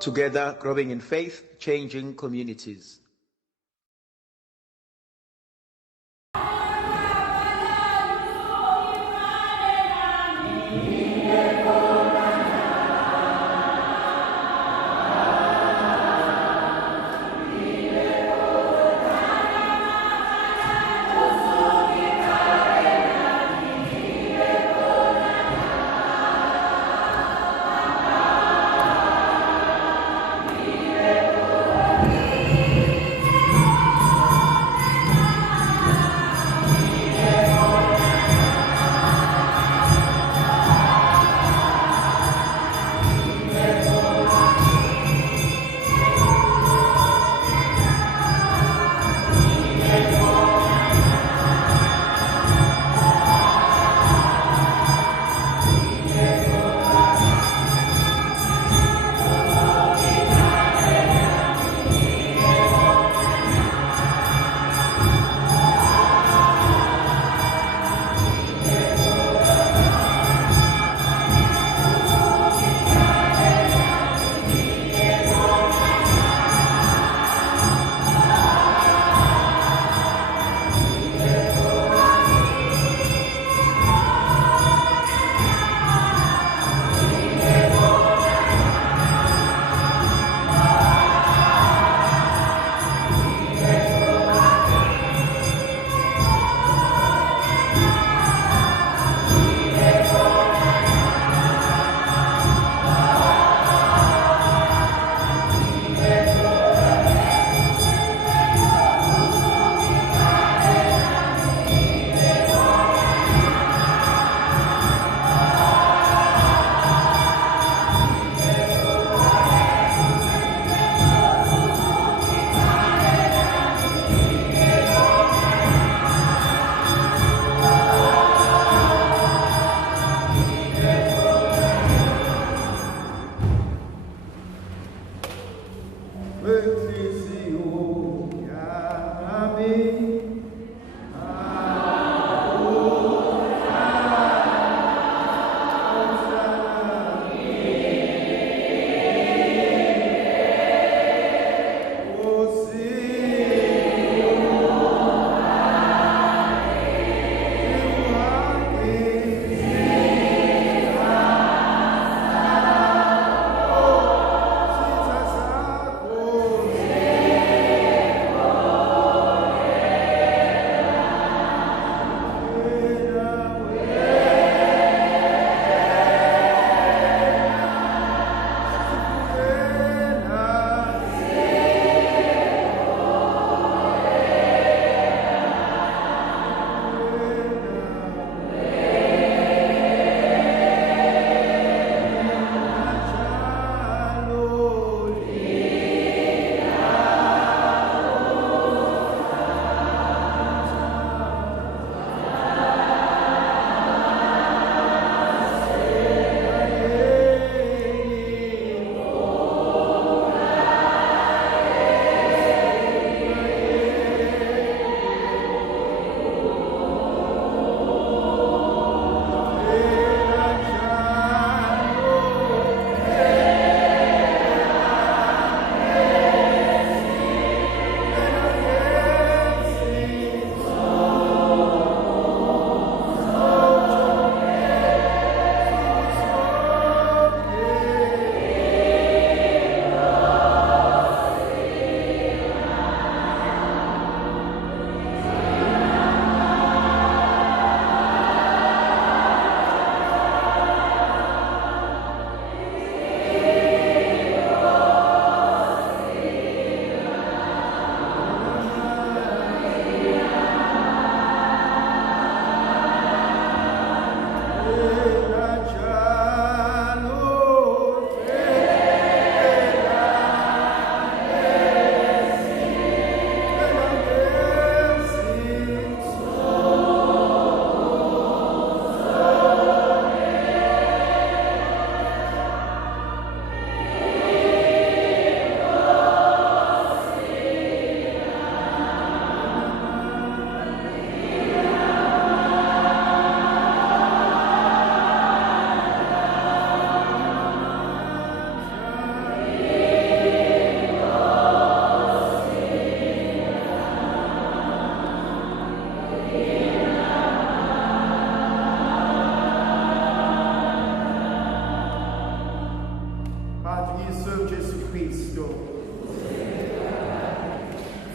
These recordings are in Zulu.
Together, growing in faith, changing communities.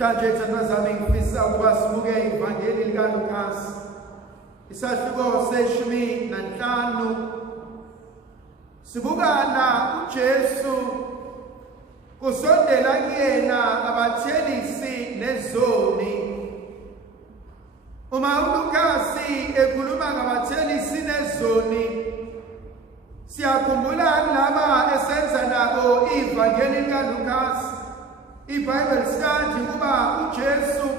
Namhlanje thandazami ngifisa ukuba sibuke ivangeli likaLukas isahluko seshumi nanhlanu. Sibukana uJesu kusondela kuyena abathelisi nezoni. Uma uLukas ekhuluma ngabathelisi nezoni, siyakhumbula laba esenza nabo ivangeli likaLukas. IBhayibheli sithi kuba uJesu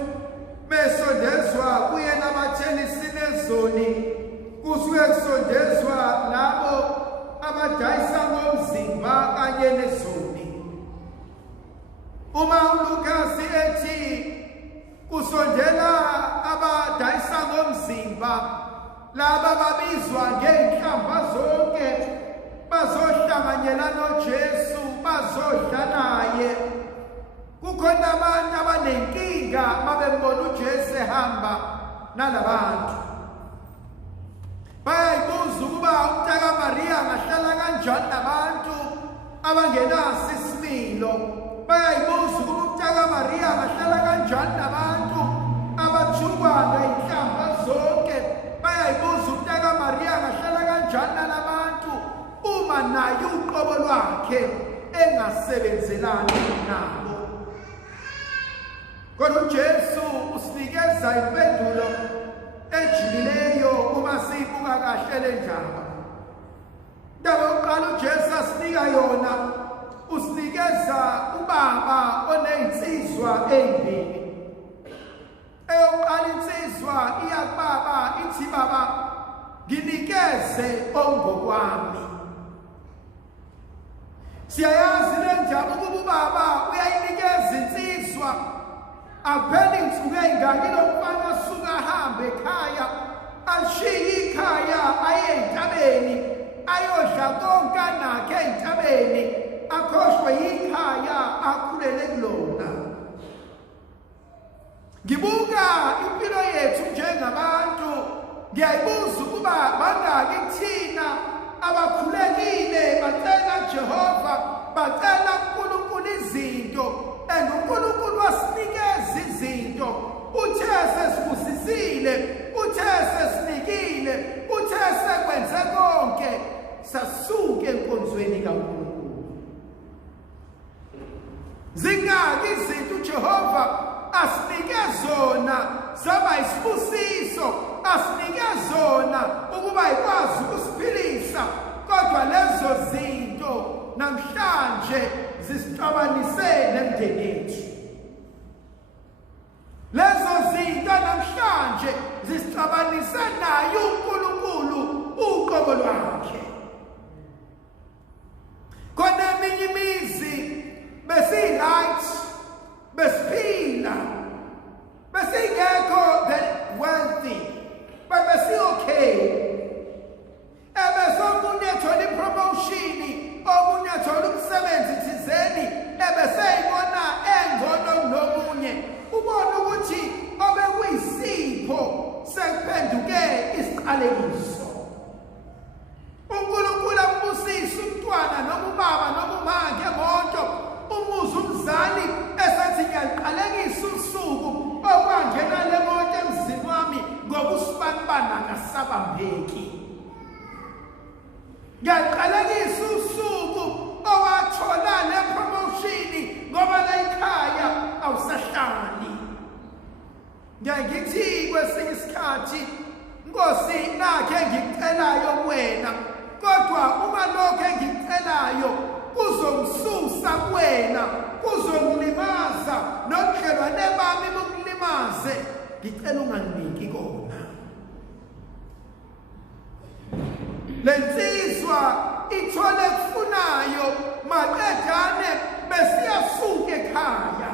mesondezwa kuyena abathelisi nezoni, kusuke kusondezwa labo abadayisa ngomzimba kanye nezoni. Uma uLukas ethi kusondela abadayisa ngomzimba, laba babizwa ngeenhlamba zonke bazohlanganyela noJesu bazodla naye. Kukhona abantu abanenkinga babembona uJesu ehamba nalabantu. Bayibuza ukuba uMtaka Maria angahlala kanjani nabantu abangenaso isimilo. Bayibuza ukuba uMtaka Maria angahlala kanjani nabantu abathukwa ngeinhlamba zonke. Bayibuza uMtaka Maria angahlala kanjani nalabantu uma naye uqobo lwakhe engasebenzelani nabo. Kodwa uJesu usinikeza impendulo ejiyileyo uma siyibuka kahle le ndaba. Indaba yokuqala uJesu asinika yona, usinikeza ubaba onezinsizwa ezimbili. Eyokuqala insizwa iya kubaba ithi, baba nginikeze ongokwami. Siyayazi le ndaba ukuba ubaba uyayinikeza insizwa. Akupheli insuku ey'ngaki lo mfana asuke ahambe ekhaya, ashiye ikhaya aye ey'ntabeni, ayodla konke anakho ey'ntabeni, akhohlwe yikhaya akhulele kulona. Ngibuka impilo yethu njengabantu, ngiyayibuza ukuba bangaki thina abakhulekile bacela Jehova, bacela uNkulunkulu izinto, and uNkulunkulu wasinikeza izinto. Uthe sesibusisile, uthe sesinikile, uthe sekwenze konke, sasuke enkonzweni kaNkulunkulu. Zingaki izinto uJehova asinike zona zaba isibusiso, asinike zona ukuba ikwazi ukusiphilisa, kodwa lezo zinto namhlanje zisixabanise nemndeni yethu. Lezo zinto namhlanje zisixabanise naye uNkulunkulu uqobo lwakhe. Khona eminye imizi besi-right, besiphila, besingekho the wealthy, besi-okay. Omunye ethola ipromotion, omunye ethola umsebenzi thizeni, ebeseyibona engcono kunomunye. Ubona ukuthi obekuyisipho sekuphenduke isiqalekiso. uNkulunkulu ambusise umntwana noma ubaba noma uma ngemoto, umuzi umzali esethi ngiyaqalekisa usuku okwangena le moto emzini wami ngoba usibanibana ngasabambeki. Ngiyaqalekisa usuku owathola le promotion ngoba la ekhaya awusahlali. Ngiyayithi kwesinye isikhathi, Nkosi nakho engikucelayo kuwena, kodwa uma lokho engikucelayo kuzongisusa kuwena, kuzongilimaza nobudlelwane bami bukulimaze, ngicela unganginiki kona. Lensizwa ithole kufunayo maqedane besiyasuka ekhaya.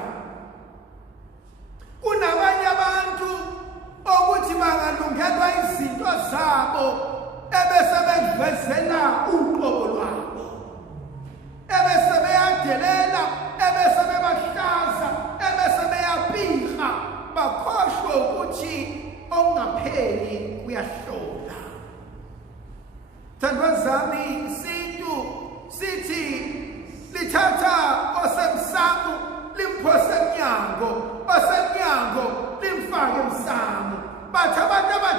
Kunabanye abantu ukuthi bangalungelwa izinto zabo ebese bevezela uqobo lwabo, ebese beyadelela, ebese bebahlaza, ebese beyabhiha, bakhohlwe ukuthi okungapheli kuyahlola. Thandwa zami, isintu sithi lithatha osemsamo limphose emnyango,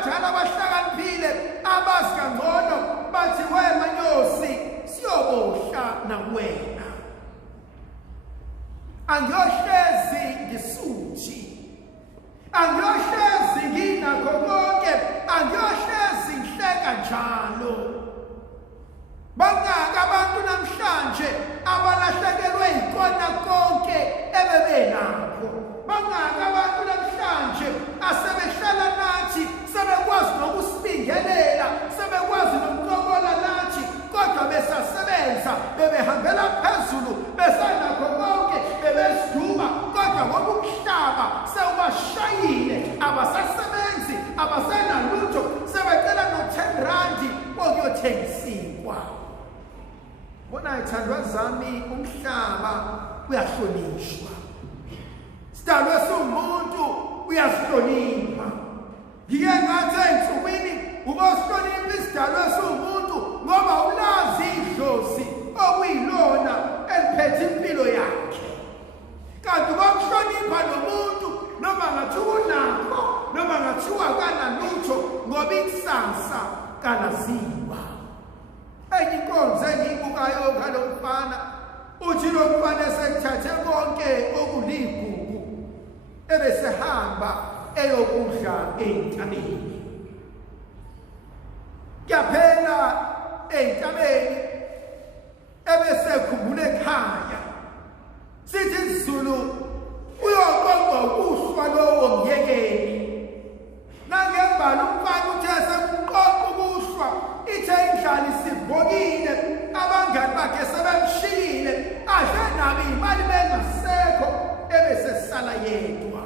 abadala abahlakaniphile abazi kangcono bathi wemanyosi siyobohla nakuwena. Angiyohlezi ngisuthi, angiyohlezi nginakho konke, angiyohlezi ngihleka njalo. Bangaka abantu namhlanje abalahlekelwe ikona konke ebebenakho. Bangaka abantu namhlanje asebehlala nathi sebekwazi nokusibingelela, sebekwazi nokulobola nathi, kodwa besasebenza bebehambela phezulu besanakho konke bebesiduba, kodwa ngoba umhlaba sewubashayile abasasebenzi abasenalutho sebecela no-10 randi wokuyothengisiwa. Bona ithandwa zami, umhlaba uyahlonishwa. Sidalwe siwumuntu uyasihlonipha. Ngike ngathi ensukwini ubosihlonipha isidalwe siwumuntu ngoba ulazi idlozi okuyilona eliphethe impilo yakhe. Kanti ukumhlonipha nomuntu noma ngathiwa unakho noma ngathiwa kanalutho ngoba ikusasa kalaziwa. Enye inkonzo engiyibukayo ngalo mfana, uthi lo mfana esekuthathe konke okuligugu ebesehamba eyokudla ey'ntabeni. Kuyaphela ey'ntabeni ebesekhumbula ekhaya, sithi isiZulu uyoqoqa ukuhlwa lowo myekeni. Nangembala umfana uthe esemqoqa ukuhlwa, ithe indlala isivokile, abangani bakhe sebemshiyile, adle nabo iy'mali bengasekho, ebesesala yedwa.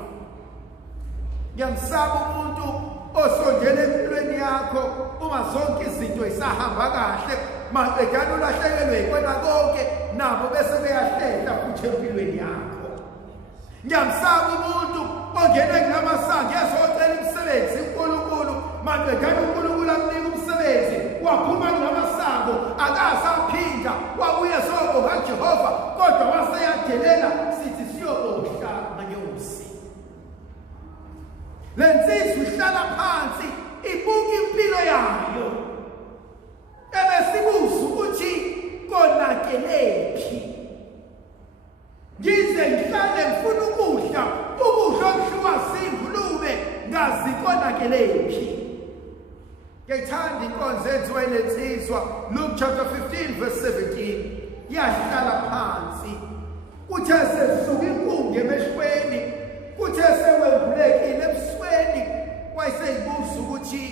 Ngiyamsaba umuntu osondele empilweni yakho uma zonke izinto zisahamba kahle, maqedana ulahlekelwe yikona konke nabo bese beyahlehla futhi empilweni yakho. Ngiyamsaba umuntu ongene kulamasango ezocela imisebenzi uNkulunkulu, maqedana uNkulunkulu amnika umsebenzi, waphuma kulamasango akasaphinda wabuye sobonga Jehova, kodwa waseyadelela sithi siyobohla manyosi. Le nsizwa ihlala phansi ibuka impilo yayo, ebesibuza ukuthi konakelephi. Ngize ngihlale ngifuna ukudla okudliwa singulube, ngazi konakelephi. Ngiyayithanda inkonzo eyenziwa yile nsizwa, Luke chapter 15 verse 17. Yahlala phansi, kuthe sesuka inkungu emehlweni, kuthe sewembulekile ebusweni, wayeseyibuza ukuthi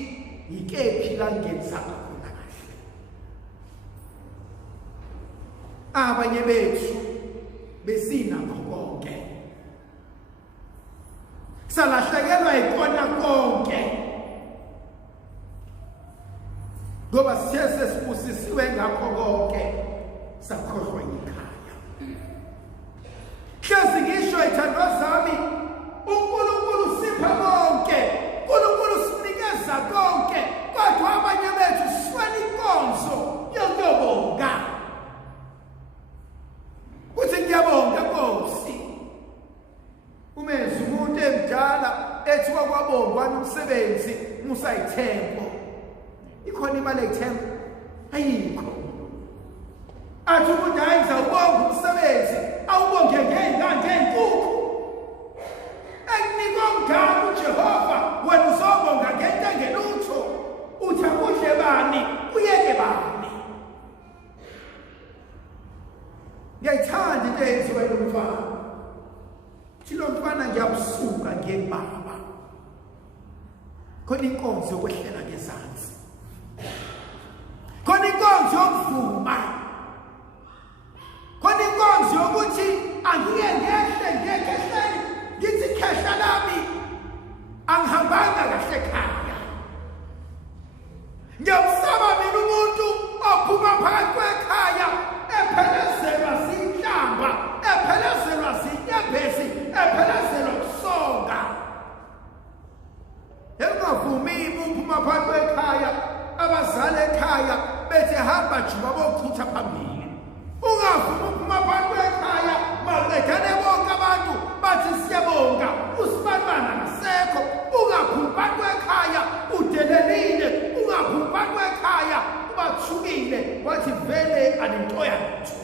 yikephi la ngenza khona kahle. Abanye bethu besinakho konke, salahlekelwa yikona konke ngoba sithe sesibusisiwe ngakho konke sakhohlwa yikhaya. Hlezi ngisho ithandwa zami, uNkulunkulu usipha konke, uNkulunkulu usinikeza konke, kodwa abanye bethu siswela inkonzo yokuyobonga. Kuthi ngiyabonga Nkosi, umenze umuntu emdala ethi wakwabongwa nomsebenzi musayithembo. Ikhona imali eyithembo? Ayikho. Athi umuntu ayenza ubonga umsebenzi, awubonge ngey'ngane ey'nkukhu. Ekunika omngaka uJehova, wena uzobonga ngento engelutho. Uthi akudle bani, uyeke bani. Ngiyayithanda into eyenziwa yilo mfana. Lo mfana ngiyabusuka ngebaba. Khona inkonzo yokwehlela ngezansi, khona inkonzo yokuvuma, khona inkonzo yokuthi angike ngehle ngekehleni ngithi khehla lami angihambanga kahle ekhaya. Ngiyamsaba mina umuntu ophuma phakathi kwekhaya ephelezelwa zinhlamba, ephelezelwa zinyembezi, ephelezelwa kusonga. Engavumi uphuma phakathi kwekhaya abazali nento yakho.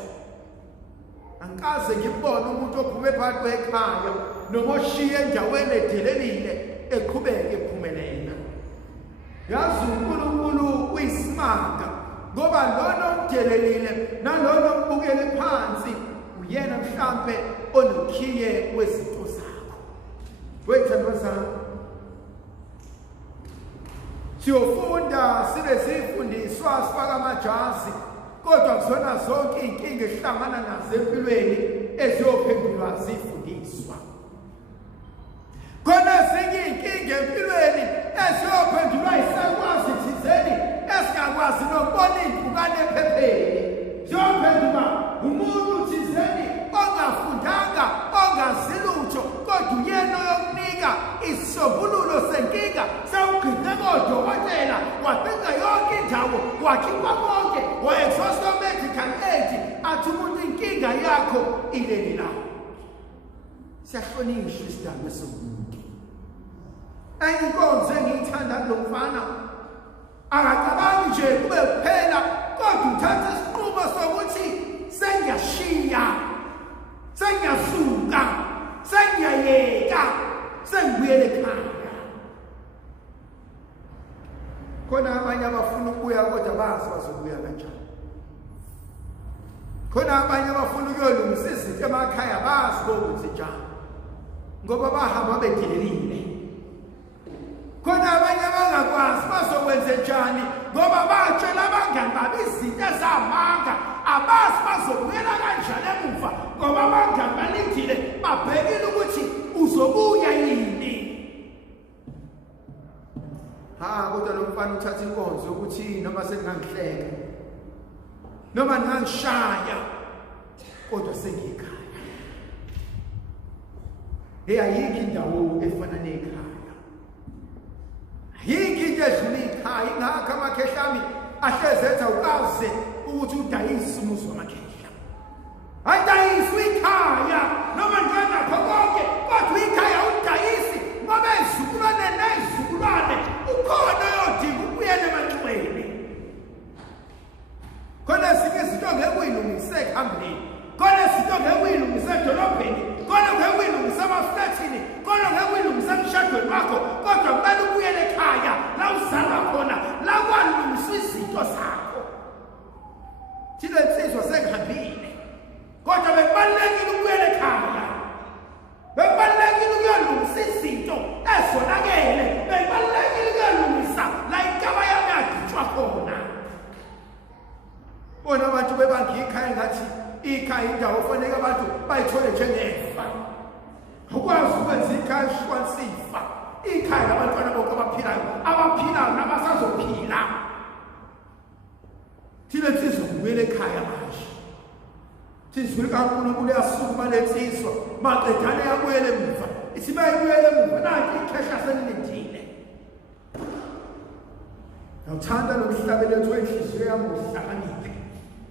Angikaze ngibone umuntu ophume phakathi kwekhaya noma oshiye endaweni edelelile eqhubeke ephumelela. Yazi uNkulunkulu uyisimanga ngoba lona omdelelile nalona ombukele phansi uyena mhlambe onokhiye wezinto zakho. Wethandwa zami, siyofunda sibe sifundiswa sifaka amajazi kodwa kuzona zonke inkinga ehlangana nazo empilweni eziyophendulwa zifundiswa. Khona ezinye inkinga empilweni eziyophendulwa isakwazi thizeni esingakwazi nokubona impukane ephepheni. Ziyophendulwa umuntu thizeni ongafundanga ongazi lutho kodwa uyena oyokunika isisombululo senkinga sewugqine kodokotela wabheka yonke indawo wakhipha konke wa-exhausta medical aid athi umuntu inkinga yakho ileli lawo. Siyahlonishwa isidalwa somuntu. Enye inkonzo engiyithanda kulo mfana akacabangi nje kube kuphela kodwa uthatha isinqumo sokuthi sengiyashiya, sengiyasuka, sengiyayeka, sengibuyele ekhaya. Khona abanye abafuna ukubuya kodwa bazi bazobuya kanjani. Khona abanye abafuna ukuyolungisa izinto emakhaya bazi ukuthi njani ngoba bahamba bedelelile. Khona abanye abangakwazi bazokwenza njani ngoba batshela abangani babo izinto ezamanga abazi bazobuyela kanjani emuva ngoba abangani balindile babhekile ukuthi uzobuya yini. Kodwa lo mfana uthatha inkonzo yokuthi noma sengangihleka noma ngangishaya kodwa sengikhaya. Ayikho indawo efana nekhaya. Yinki into edlula ikhaya ingakho amakhehla ami ahlezetha ukaze ukuthi udayise umuzi wamakhehla. Ayidayisi ikhaya noma ngakho konke kodwa ikhaya udayisi ngoba izizukulwane nezizukulwane ukhona oyodinga ukubuyela emanxiweni. Khona ezinye izinto ngeke uyilungise ekuhambeni, khona izinto ngeke uyilungise edolobheni, khona ngeke uyilungise amaflatini, khona ngeke uyilungise emshadweni wakho kodwa kumele ubuyele ekhaya la uzalwa khona la kwalungiswa izinto zakho. Thina insizwa sengihambile kodwa bekubalulekile ukubuyela ekhaya. Bekubalulekile ukuyolungisa izinto ezonakele. Bekubalulekile ukuyolungisa la inkaba yami yagitshwa khona. Bona abantu bebangiya ikhaya ngathi ikhaya indawo ofanele abantu bayithole njengefa. Ukwazi ukwenza ikhaya ishwansifa. Ikhaya labantwana bonke abaphilayo nabasazophila. Thina insizwa kubuyela ekhaya manje. Sizwe kaNkulunkulu yasukuma lensizwa maqedane yabuyele emuva. Isibayibuyele emuva nanti ikhehla senilindile. Ngithanda lokuhlabelela inhliziyo yami mawuhlakaniphe.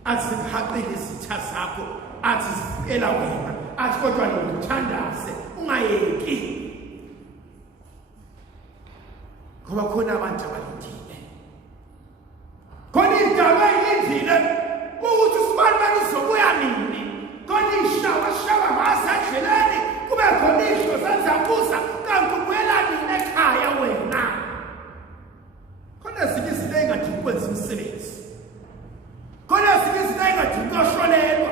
Athi zihaqile izitha zakho, athi zivukela wena, athi kodwa ngikuthandaze ungayeki. Ngoba khona abantu abalindile. Khona indaba eyilindile ukuthi usibani uzobuya nini. Khona ishawa ngasendleleni kube khona isho senzabuza kanti ubuyela nini ekhaya wena. Khona ezinye izinto engadingi ukwenza umsebenzi. Khona ezinye izinto engadingi ukuyoshonelwa.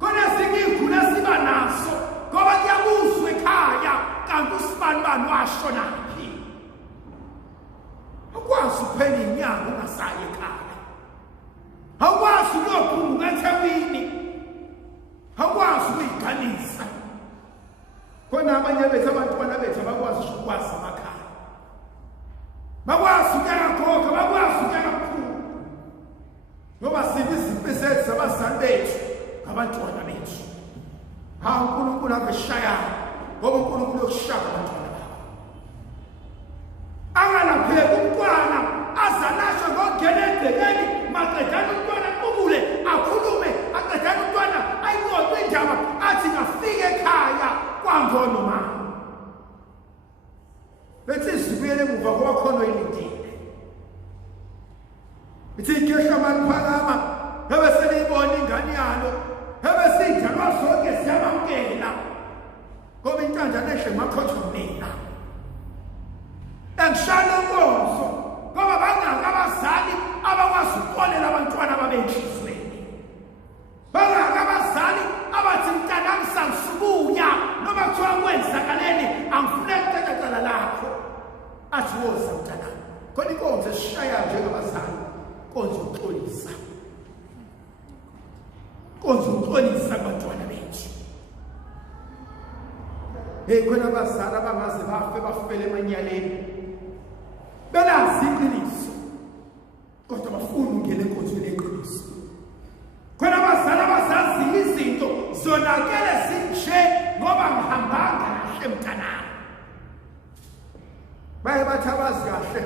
Khona ezinye iy'gula siba nazo ngoba kuyabuzwa ekhaya kanti usibani bani washonaphi. Akwazi ukuphela inyanga ungasayi ekhaya. Awukwazi ukuyophunguka eThekwini. Awukwazi ukuyiganisa. Khona abanye bethu abantwana bethu abakwazi ukwazi amakhaya. Bakwazi ukuya kagogo, bakwazi ukuya kakhulu. Ngoba sibi izimpi zethu zabazali bethu ngabantwana bethu. uNkulunkulu abeshaya ngoba uNkulunkulu yokushaya abantwana bakho. Angalapheki umntwana azalashwe ngokungena egcekeni maqedane umntwana qubule akhulume aqedane umntwana ayixoxe indaba athi ngafika ekhaya kwangona mama. Bethi sibuyele emuva ngoba khona oyilindile. Bethi ikhehla maliphakama ngabe konza ukuxolisa abantwana bethu. Khona abazali abangaze bafe bafele emanyaleni belazi iqiniso kodwa bafuna ungena enkonzweni yeqiniso. Khona abazali abazazi izinto zonakele zinje ngoba ngihambanga kahle mntanami. Baye bathi abazi kahle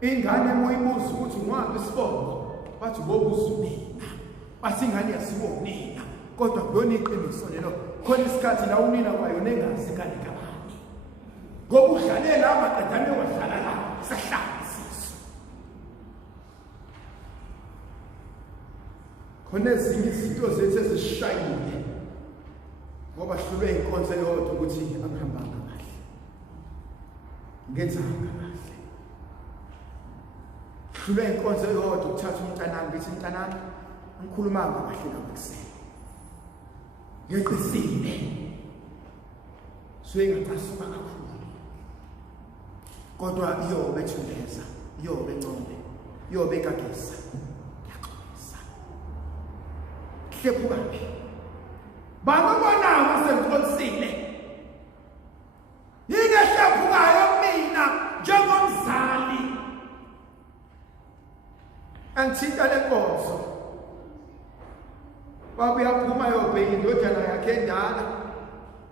ingane moyibuza ukuthi ungwaphi isibongo bathi bobuza unina. Bathi ingane yasibo nina kodwa kuyona iqiniso lelo. Khona isikhathi la unina kwayo nengazi ingane kabani. Ngoba udlalela amaqedane wadlala la sahlala isiso. Khona ezinye izinto zethu ezishayile ngoba hlulwe inkonzo eyodwa ukuthi angihambanga kahle. Ngenzanga kahle. Hlulwe inkonzo eyodwa ukuthatha umntanami ngithi mntanami ngikhulumanga kahle nakuseni. Ngeqisile. Swengacasuka kakhulu. Kodwa iyobe ethuleza, iyobe encombe, iyobe ekagesa. Yaxolisa. Hlephuka phi? Banobona basemxolisile. Yike hlephukayo mina njengomzali. Angithinta lenkonzo. Babu yaphuma yobheka indodana yakhe endala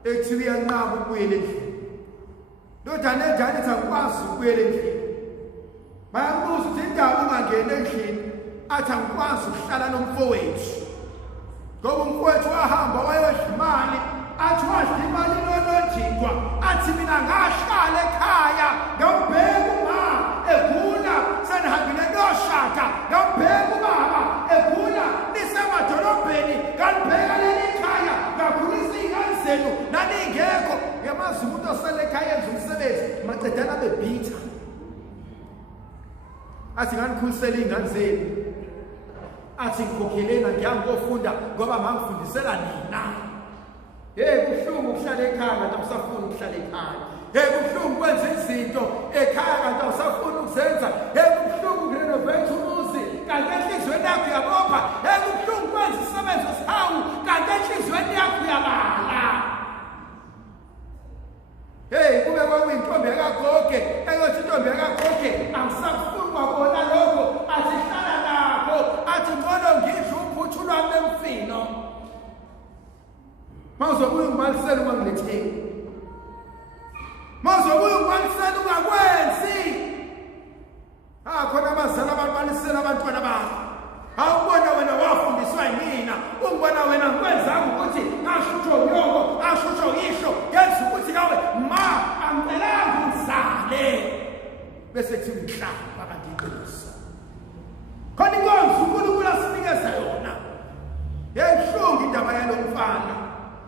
ethi uyanqaba ukubuyela endlini. Indodana endala ithi angikwazi ukubuyela endlini. Bayambuza ukuthi indaba ungangena endlini athi angikwazi ukuhlala nomfowethu. Ngoba umfowethu wahamba wayodla imali athi wadla imali nonojingwa athi mina ngahlala ekhaya ngambheka uma egula senihambile noshada ngambheka ubaba egula nisemadolobheni ngalibheka leli khaya ngakhulisa iy'ngane zenu naningekho ngiyamazi umuntu osele ekhaya enza umsebenzi macedana bebhitha athi nganikhulisa iy'ngane zenu athi ngikhokhelena ngiyangofunda ngoba mangifundisela nina. Kubuhlungu ukuhlala ekhaya kanti awusafuni ukuhlala ekhaya. Kubuhlungu kwenza izinto ekhaya kanti awusafuni ukuzenza. Kubuhlungu ukurenovate umuzi kanti enhliziyweni yakho uyabopha. Kubuhlungu kwenza isebenzi esihawu kanti enhliziyweni yakho uyabala. Kube kwakuyintombi ekagoge eyothi intombi ekagoge angisakufuni kwakona lokho athi hlala nakho athi ngcono ngidla uphuthu lwami lemfino. Mawuzobuya ungibalisela ungangiletheli. Mawuzobuya ungibalisela ungakwenzi. Khona abazali ababalisela abantwana bakho. Awubona wena wafundiswa yimina. Ungibona wena ngikwenzanga ukuthi ngashutsho uyongo, ngashutsho yihlo, yenza ukuthi nawe ma angicelanga uzale. Bese kuthi mhlamba kanti iqiniso. Khona inkonzo uNkulunkulu asinikeza yona. Kuhlungu indaba yalo mfana.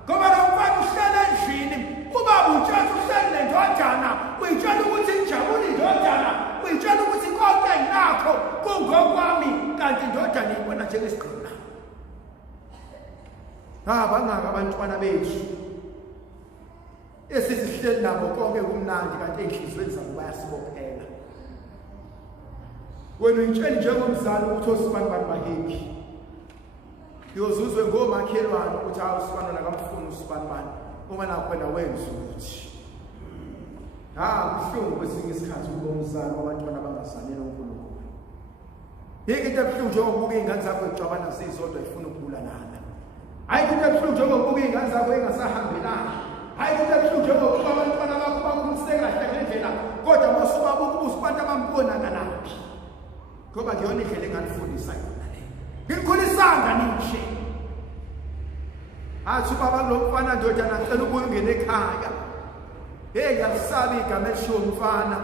Ngoba lo mfana uhlala endlini, ubaba utshela uhleli nendodana, uyitshela ukuthi ngijabule indodana, uyitshela ukuthi konke nginakho kungokwami kanti indodana ibona njengesigqila. Bangaka abantwana bethu esisihleli nabo konke kumnandi kanti enhlizweni zabo bayasibophela. Wena uyitshela njengomzali ukuthi osibani bahephi. Yozuzwe ngomakhelwane ukuthi awusibani nakamfuni usibani uma nakho wena wenza ukuthi. Kuhlungu kwesinye isikhathi ukuba umzali wabantwana abangazalelwa uNkulunkulu. Into ebuhlungu njengokubuka iy'ngane zakho ecabana zizodwa ifuna ukubulalana. Ayikho into ebuhlungu njengokubuka iy'ngane zakho engasahambelana. Ayikho into ebuhlungu njengokuba abantwana bakho bakhulise kahle ngendlela kodwa mosubabuka ubusa abantu abambonakalaphi. Ngoba kuyona indlela enganifundisa yona le. Ngikhulisanga nje. Athi ubaba lo mfana ndodana ngicela ubuye ungene ekhaya. Ngiyasaba igama elishiwo umfana.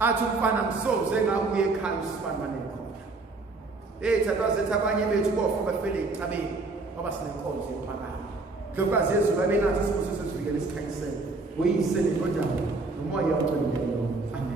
Athi umfana ngisoze ngabuye ekhaya usibani nekhona. Thatha zethu abanye bethu bofa bafele ecabeni ngoba sinenkonzo yophakama. Ndlovukazi yezulu abenathi sibusiso sivikele isikhanyiselo. Uyise nendodana nomoya ongcwele. Amen.